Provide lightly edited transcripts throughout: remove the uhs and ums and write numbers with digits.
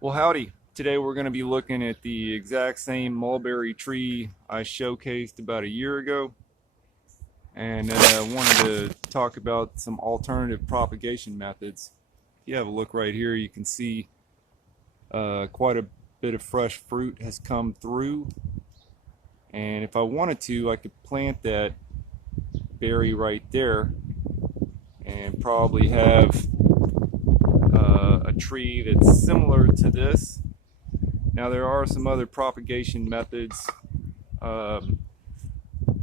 Well, howdy. Today we're going to be looking at the exact same mulberry tree I showcased about a year ago, and wanted to talk about some alternative propagation methods. If you have a look right here, you can see quite a bit of fresh fruit has come through, and if I wanted to, I could plant that berry right there and probably have a tree that's similar to this. Now there are some other propagation methods that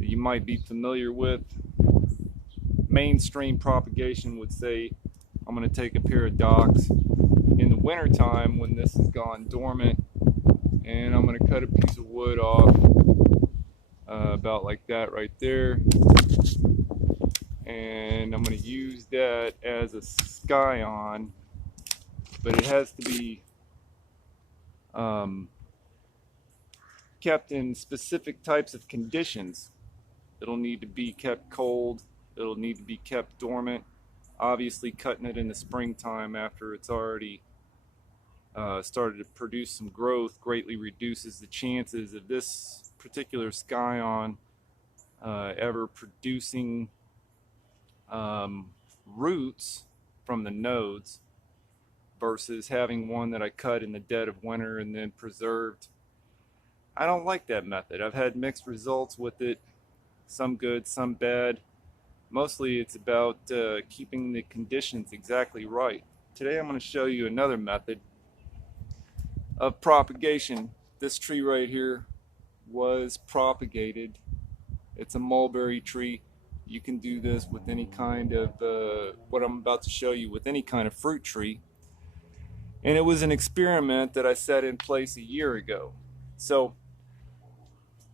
you might be familiar with. Mainstream propagation would say I'm going to take a pair of docks in the wintertime when this has gone dormant, and I'm going to cut a piece of wood off about like that right there, and I'm going to use that as a scion, but it has to be kept in specific types of conditions. It'll need to be kept cold, it'll need to be kept dormant. Obviously cutting it in the springtime after it's already started to produce some growth greatly reduces the chances of this particular scion ever producing roots from the nodes, versus having one that I cut in the dead of winter and then preserved. I don't like that method. I've had mixed results with it, some good, some bad. Mostly it's about keeping the conditions exactly right. Today I'm going to show you another method of propagation. This tree right here was propagated. It's a mulberry tree. You can do this with any kind of, what I'm about to show you, with any kind of fruit tree. And it was an experiment that I set in place a year ago. So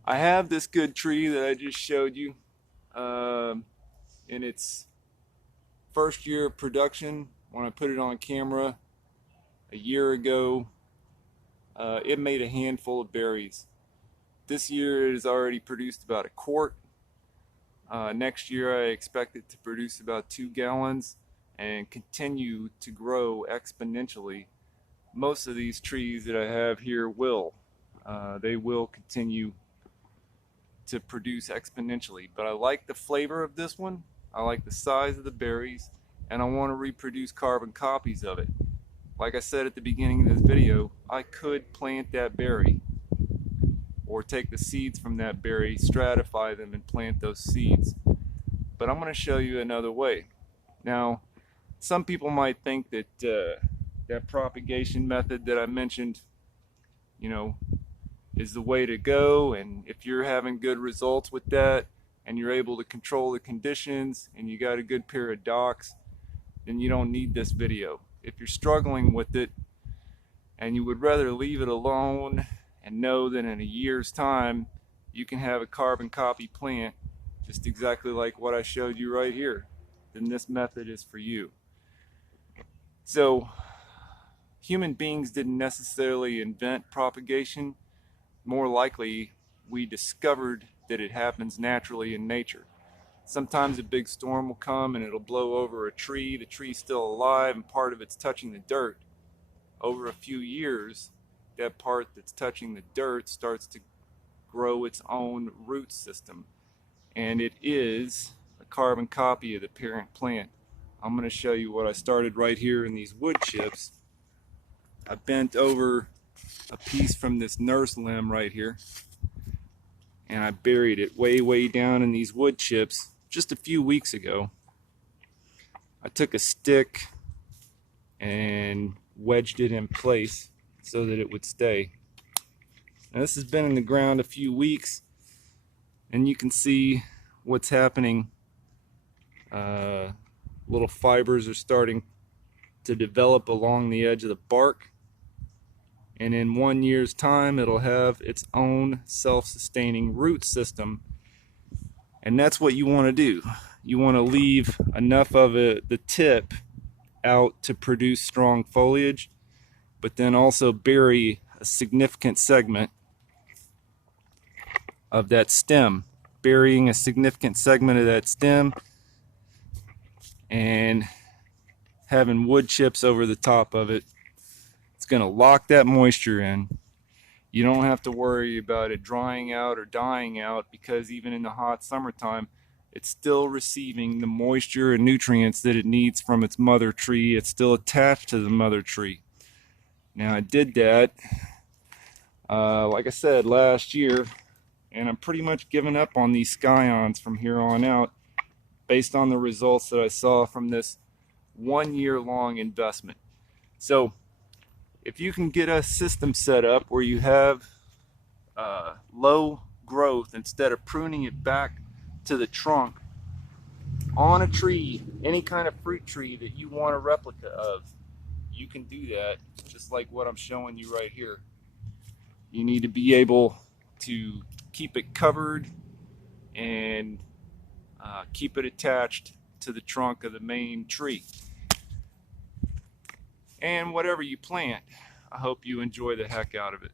I have this good tree that I just showed you in its first year of production. When I put it on camera a year ago, it made a handful of berries. This year it has already produced about a quart. Next year I expect it to produce about 2 gallons and continue to grow exponentially. Most of these trees that I have here will. They will continue to produce exponentially, but I like the flavor of this one, I like the size of the berries, and I want to reproduce carbon copies of it. Like I said at the beginning of this video, I could plant that berry or take the seeds from that berry, stratify them, and plant those seeds, but I'm going to show you another way. Now, some people might think that that propagation method that I mentioned, you know, is the way to go, and if you're having good results with that and you're able to control the conditions and you got a good pair of docks, then you don't need this video. If you're struggling with it and you would rather leave it alone and know that in a year's time you can have a carbon copy plant just exactly like what I showed you right here, then this method is for you. So human beings didn't necessarily invent propagation. More likely, we discovered that it happens naturally in nature. Sometimes a big storm will come and it'll blow over a tree. The tree's still alive and part of it's touching the dirt. Over a few years, that part that's touching the dirt starts to grow its own root system. And it is a carbon copy of the parent plant. I'm going to show you what I started right here in these wood chips. I bent over a piece from this nurse limb right here, and I buried it way down in these wood chips just a few weeks ago. I took a stick and wedged it in place so that it would stay. Now this has been in the ground a few weeks, and you can see what's happening. Little fibers are starting to develop along the edge of the bark, and in 1 year's time it'll have its own self-sustaining root system. And that's what you want to do. You want to leave enough of the tip out to produce strong foliage, but then also bury a significant segment of that stem. Burying a significant segment of that stem and having wood chips over the top of it. It's going to lock that moisture in. You don't have to worry about it drying out or dying out, because even in the hot summertime, it's still receiving the moisture and nutrients that it needs from its mother tree. It's still attached to the mother tree. Now, I did that, like I said, last year, and I'm pretty much giving up on these scions from here on out based on the results that I saw from this 1 year long investment. So if you can get a system set up where you have low growth, instead of pruning it back to the trunk on a tree, any kind of fruit tree that you want a replica of, you can do that just like what I'm showing you right here. You need to be able to keep it covered and keep it attached to the trunk of the main tree. And whatever you plant, I hope you enjoy the heck out of it.